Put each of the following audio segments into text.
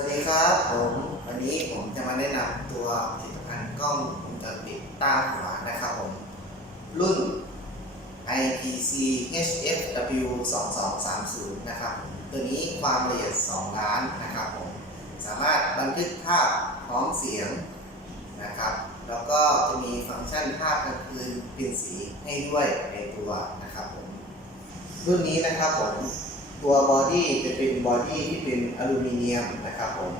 วัสดีครับผมวันนี้ผมจะมาแนะนำตัวผลิตภัณฑ์กล้องวงจรปิดตาขวานะครับผม รุ่น IPC HFW 2230นะครับตัวนี้ความละเอียด 2 ล้านนะครับผม สามารถบันทึกภาพพร้อมเสียงนะครับ แล้วก็จะมีฟังก์ชันภาพกลางคืนเป็นสีให้ด้วยในตัวนะครับผม รุ่นนี้นะครับผม ตัวบอดี้จะเป็นบอดี้ที่เป็นอลูมิเนียมนะครับผม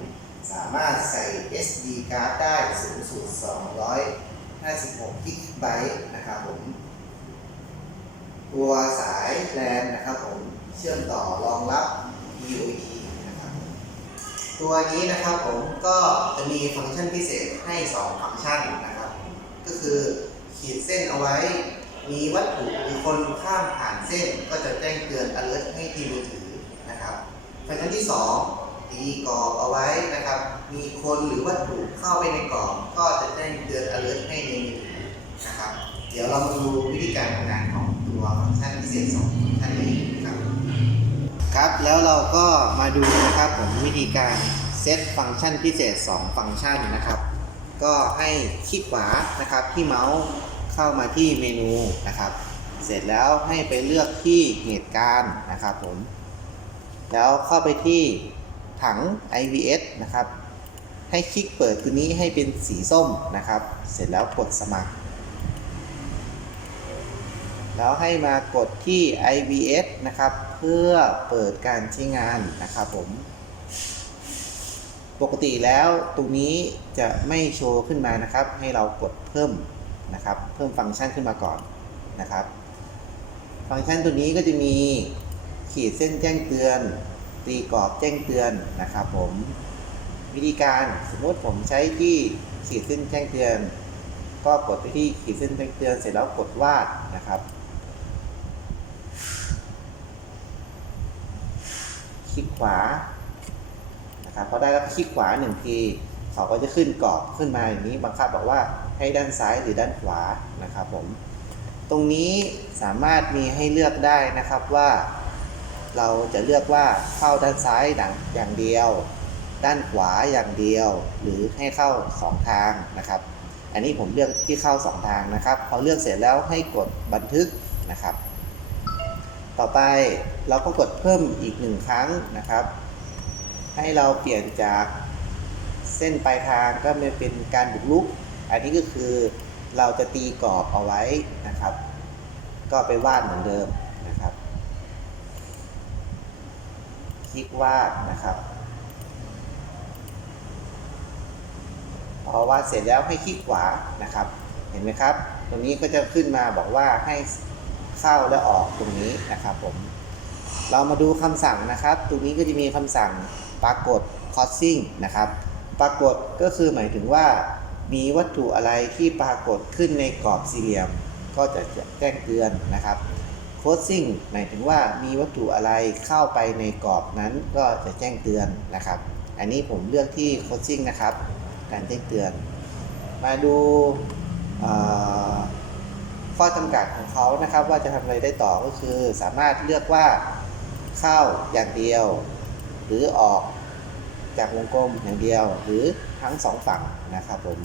สามารถใส่ SD card ได้สูงสุด 256กิกะไบต์นะครับผม ตัวสายแลนนะครับผมเชื่อมต่อรองรับ EOE นะครับ ตัวนี้นะครับผมก็จะมีฟังก์ชันพิเศษให้ 2 ฟังก์ชันนะครับ ก็คือขีดเส้นเอาไว้ มีวัตถุหรือคนข้ามผ่านเส้นก็จะแจ้งเตือน alert ให้ทีมือถือนะครับฟังก์ชันที่ 2 ตีกรอบเอาไว้นะครับ มีคนหรือวัตถุเข้าไปในกรอบก็จะแจ้งเตือน alert ให้ในมือถือนะครับ เดี๋ยวเรามาดูวิธีการทำงานของตัวฟังก์ชันพิเศษ2ฟังก์ชันนี้ครับครับแล้วเราก็มาดูนะครับผมวิธีการเซตฟังก์ชันพิเศษ 2 ฟังก์ชันนะครับ ก็ให้คลิกขวานะครับที่เมาส์ เข้ามาที่เมนูนะครับ เสร็จแล้วให้ไปเลือกที่เหตุการณ์นะครับผม แล้วเข้าไปที่ถัง IVS นะครับ ให้คลิกเปิดตัวนี้ให้เป็นสีส้มนะครับ เสร็จแล้วกดสมัคร แล้วให้มากดที่ IVS นะครับ เพื่อเปิดการใช้งานนะครับผมปกติแล้วตรงนี้จะไม่โชว์ขึ้นมานะครับ ให้เรากดเพิ่ม นะครับ เพิ่มฟังก์ชันขึ้นมาก่อนนะครับ ฟังก์ชันตัวนี้ก็จะมีขีดเส้นแจ้งเตือน ตีกรอบแจ้งเตือนนะครับ ผมวิธีการสมมติผมใช้ที่ขีดเส้นแจ้งเตือน ก็กดไปที่ขีดเส้นแจ้งเตือนเสร็จแล้วกดวาดนะครับคลิกขวานะครับพอได้แล้วก็คลิกขวาหนึ่งที เขาก็จะขึ้นกรอบขึ้นมาอย่างนี้บังคับบอกว่าให้ด้านซ้ายหรือด้านขวานะครับผมตรงนี้สามารถมีให้เลือกได้นะครับว่า เราจะเลือกว่าเข้าด้านซ้ายอย่างเดียว ด้านขวาอย่างเดียว หรือให้เข้า 2 ทางนะครับ อันนี้ผมเลือกที่เข้า 2 ทางนะครับพอเลือกเสร็จแล้วให้กดบันทึกนะครับ ต่อไปเราก็กดเพิ่มอีกหนึ่งครั้งนะครับ ให้เราเปลี่ยนจาก เส้นปลายทางก็ไม่เป็นการบุกรุก อันนี้ก็คือเราจะตีกรอบเอาไว้นะครับ ก็ไปวาดเหมือนเดิมนะครับ คลิกวาดนะครับพอวาดเสร็จแล้วให้คลิกขวานะครับ เห็นไหมครับ ตรงนี้ก็จะขึ้นมาบอกว่าให้เข้าและออกตรงนี้นะครับผม เรามาดูคำสั่งนะครับ ตรงนี้ก็จะมีคำสั่งปรากฏ crossing นะครับ ปรากฏก็คือหมายถึงว่า มีวัตถุอะไรที่ปรากฏขึ้นในกรอบสี่เหลี่ยม ก็จะแจ้งเตือนนะครับ crossing หมายถึงว่ามีวัตถุอะไรเข้าไปในกรอบนั้นก็จะแจ้งเตือนนะครับ อันนี้ผมเลือกที่ crossing นะครับ การแจ้งเตือน มาดูข้อจำกัดของเขานะครับ ว่าจะทำอะไรได้ต่อก็คือสามารถเลือกว่าเข้าอย่างเดียว หรือออก จากวงกลมอย่างเดียว หรือทั้งสองฝั่งนะครับผม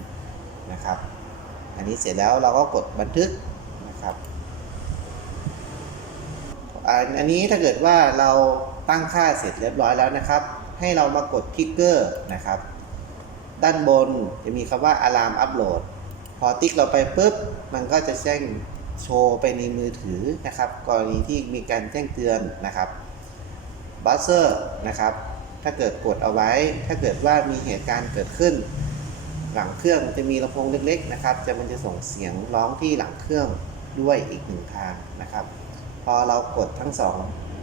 นะครับ อันนี้เสร็จแล้วเราก็กดบันทึกนะครับอันนนี้ถ้าเกิดว่าเราตั้งค่าเสร็จเรียบร้อยแล้วนะครับ ให้เรามากดทิกเกอร์นะครับ ด้านบนจะมีคำว่า Alarm Upload พอติ๊กเราไปปุ๊บ มันก็จะแจ้งโชว์ไปในมือถือนะครับ กรณีที่มีการแจ้งเตือนนะครับบัสเซอร์นะครับ ถ้าเกิดกดเอาไว้ ถ้าเกิดว่ามีเหตุการณ์เกิดขึ้น หลังเครื่องจะมีลำโพงเล็กๆนะครับ จะมันจะส่งเสียงร้องที่หลังเครื่องด้วยอีกหนึ่งทางนะครับ พอเรากดทั้งสอง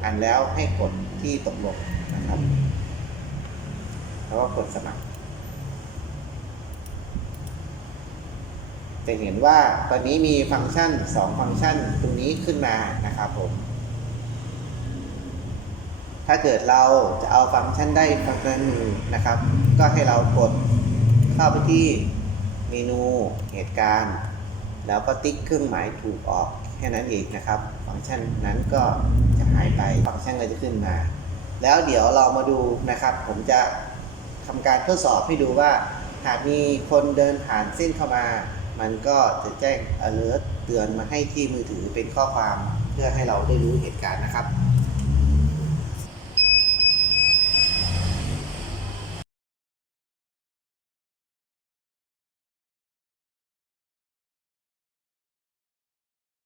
อันแล้วให้กดที่ตกลงนะครับ แล้วก็กดสมัคร จะเห็นว่าตอนนี้มีฟังก์ชัน 2 ฟังก์ชันตรงนี้ขึ้นมานะครับผม ถ้าเกิดเราจะเอาฟังก์ชันได้ฟังก์ชันหนึ่งนะครับ ก็ให้เรากดเข้าไปที่เมนูเหตุการณ์ แล้วก็ติ๊กเครื่องหมายถูกออกแค่นั้นเองนะครับ ฟังก์ชันนั้นก็จะหายไปฟังก์ชันก็จะขึ้นมา แล้วเดี๋ยวเรามาดูนะครับ ผมจะทำการทดสอบให้ดูว่า หากมีคนเดินผ่านเส้นเข้ามา มันก็จะแจ้ง alert เตือนมาให้ที่มือถือเป็นข้อความเพื่อให้เราได้รู้เหตุการณ์นะครับ